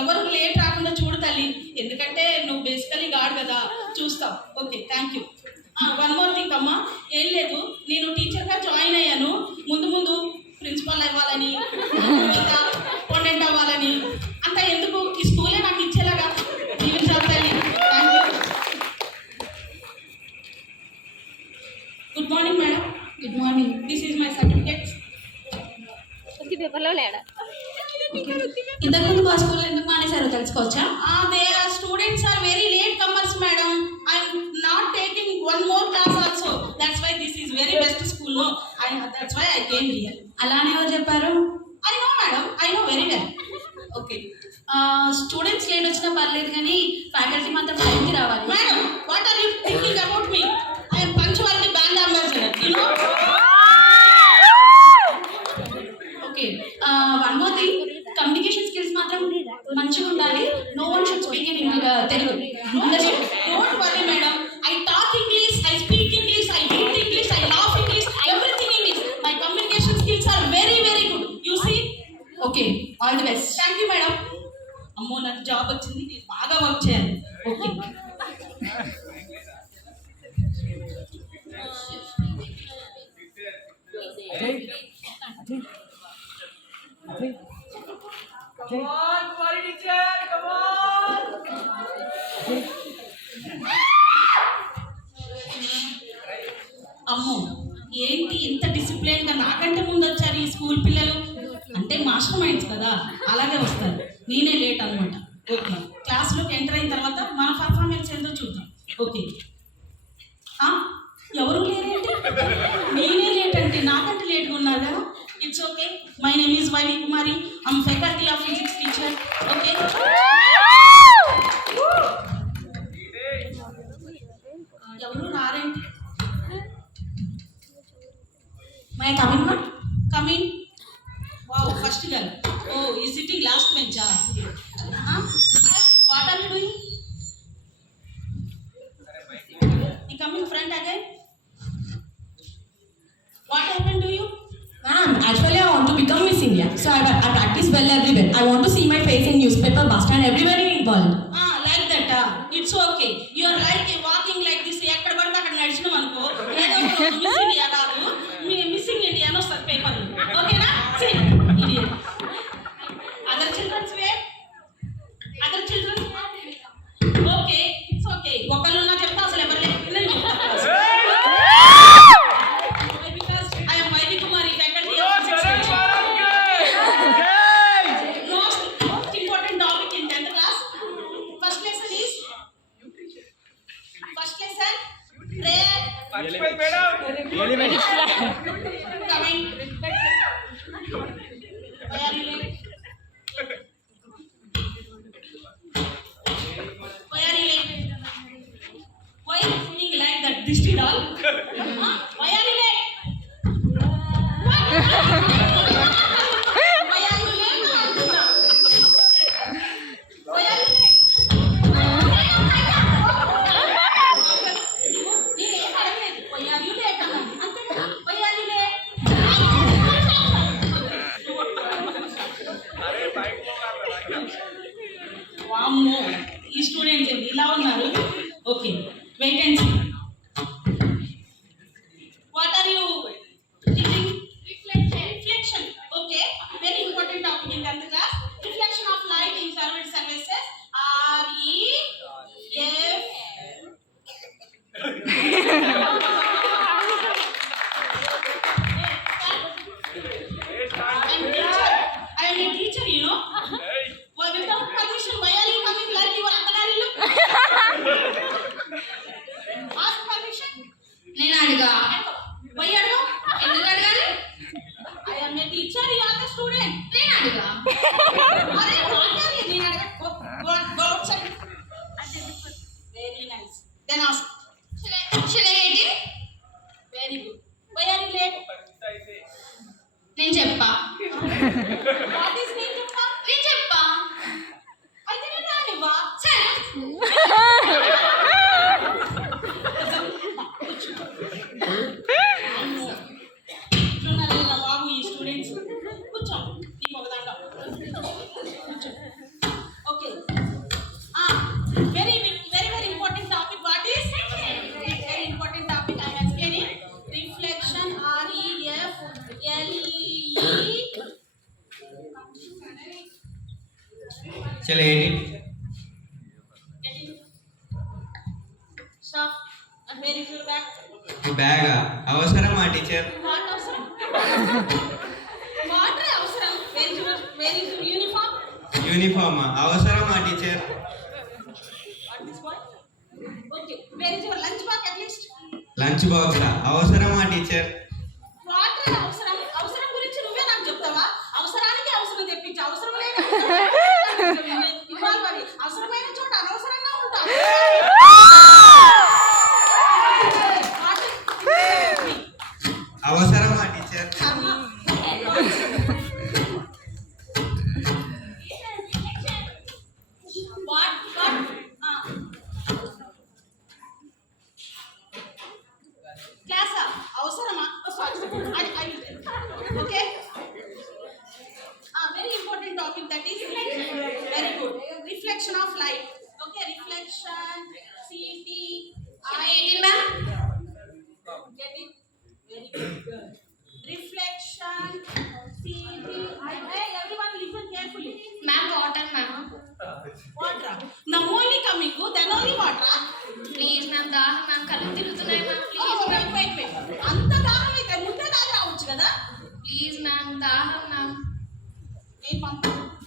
ఎవరు లేట్ రాకుండా చూడు తల్లి, ఎందుకంటే నువ్వు బేసికలీ గాడ్ కదా, చూస్తావు. Okay, thank you. One more thing అమ్మా, ఏం లేదు, నేను టీచర్గా జాయిన్ అయ్యాను. ముందు ముందు ప్రిన్సిపల్ అవ్వాలని, అటెండెంట్ అవ్వాలని, అంత ఎందుకు, ఈ స్కూలే నాకు ఇచ్చేలాగా జీవించాలి తల్లి. Thank you. Good morning madam. Good morning. This is my certificate. పేపర్లో లేడా ఇంతకుముందు మా స్కూల్లో ఎందుకు మానేశారో తెలుసుకోవచ్చా? They are students are very late comers madam. I'm not taking one more class also. That's why this is very best school. No, that's why I came here. అలానే ఎవరు చెప్పారు? I know madam, I know very well. Okay, students late వచ్చినా పర్లేదు కానీ faculty మాత్రం టైంకి రావాలి. Madam, what are you thinking about me? I'm punctuality brand ambassador, you know. Okay, one more thing, communication skills మాత్రం మంచిగా ఉండాలి. No one should speak in Telugu. Don't worry madam, I talk English, I speak English, I read English, I laugh English, everything English. My communication skills are very very good, you see. Okay, all the best. Thank you madam. అమ్మో, నాకు job వచ్చింది, నేను బాగా work చేయాలి. Okay. Come on, buddy teacher, come on. అమ్మో, ఏంటి ఇంత డిసిప్లిన్గా, నాకంటే ముందు వచ్చారు ఈ స్కూల్ పిల్లలు. అంటే మాస్టర్ మైండ్స్ కదా, అలాగే వస్తారు. నేనే లేట్ అనమాట. ఓకే, క్లాస్లోకి ఎంటర్ అయిన తర్వాత మన పర్ఫార్మెన్స్ ఏందో చూద్దాం. ఓకే, ఎవరు లేరేంటి? నేనే లేట్ అంటే, నాకంటే లేట్గా ఉన్నారు కదా. It's okay. My name is Y V Kumari. I'm faculty of physics teacher. Okay, ఎవరు రారేంటి? My coming one. Coming. Wow, first girl. Oh, ఈ సిట్టింగ్ లాస్ట్ బెంచా? వాట్ ఆర్ యూ డూయింగ్? ఈ coming front again. What happen to you? Ma'am, actually I want to become Miss India. So I practice well everywhere. I want to see my face in newspaper, bus stand, everywhere in world. Like that. It's okay. You are like walking like this. ఎక్కడ పడితే అక్కడ నడిచినాం అనుకో, miss India కాదు, missing India అని వస్తుంది paper. ఓకేనా? Other childrens way, other childrens. Okay, it's okay. ఒకళ్ళు నా చెప్తా, అసలు ఎవరు లేకపోతే because I'm Y V Kumari, faculty of physics. Most important topic in 10th class. First lesson is prayer. Explain, madam. Coming. Why are you late? Why are you late? Why are you feeling like that? Dishti doll? Why are you late? Why are you late? Why are you late? వామ్మో, ఈ students ఇలా ఉన్నారు. Okay, wait and see. What are you teaching? Reflection. Okay, very important topic in 10th class. Reflection of light in servant services. REF. I am a teacher, you know. Why, without permission, why are you coming like you are Antanarilu? Ask permission. నేను అడిగా. Why అడగా? ఎందుకు అడగాలి? I am a teacher, you are the student. నేను అడిగా. అరే, what are you? నేను అడగా. Go outside. Very nice. Then ask. Should I get it? Very good. Why are you late? నేను చెప్పా. What is నేను చెప్పా? నేను చెప్పా. అయితే నేను రానివ్వా. సరే. ఇట్లున్నారు కదా బాబు ఈ స్టూడెంట్స్. కూర్చో, నీకు ఒక దాంట్లో కూర్చో. చలో edit. Stop. And where is your bag? బ్యాగా అవసరమా టీచర్? What అవసరం? Water అవసరం. Where is your uniform? Uniform అవసరమా teacher? What this boy? Okay. Where is your lunch bag at least? Lunch box అవసరమా టీచర్? వాటర్ అవసరం. అవసరం గురించి నువ్వే నాకు చెప్తావా? అవసరానికి అవసరం తెప్పించి అవసరం లేని ఇవ్వాలి మరి. అవసరమైన చోట అనవసరంగా ఉంటావు. అవసరమా టీచర్? క్లాసా అవసరమా? Okay very important topic that is very good reflection of light. Okay reflection city ma'am. get it very good reflection city hey everyone listen carefully ma'am water ma'am. water now only coming then only water please ma'am దాహం మ్యామ్ కళ్ళు తిరుగుతున్నాయి ma'am oh please wait అంత దాహం అయితే ముందే దాగి రావచ్చు కదా. ప్లీజ్ మ్యామ్ దాహం మ్యామ్. నేను పంపుతాను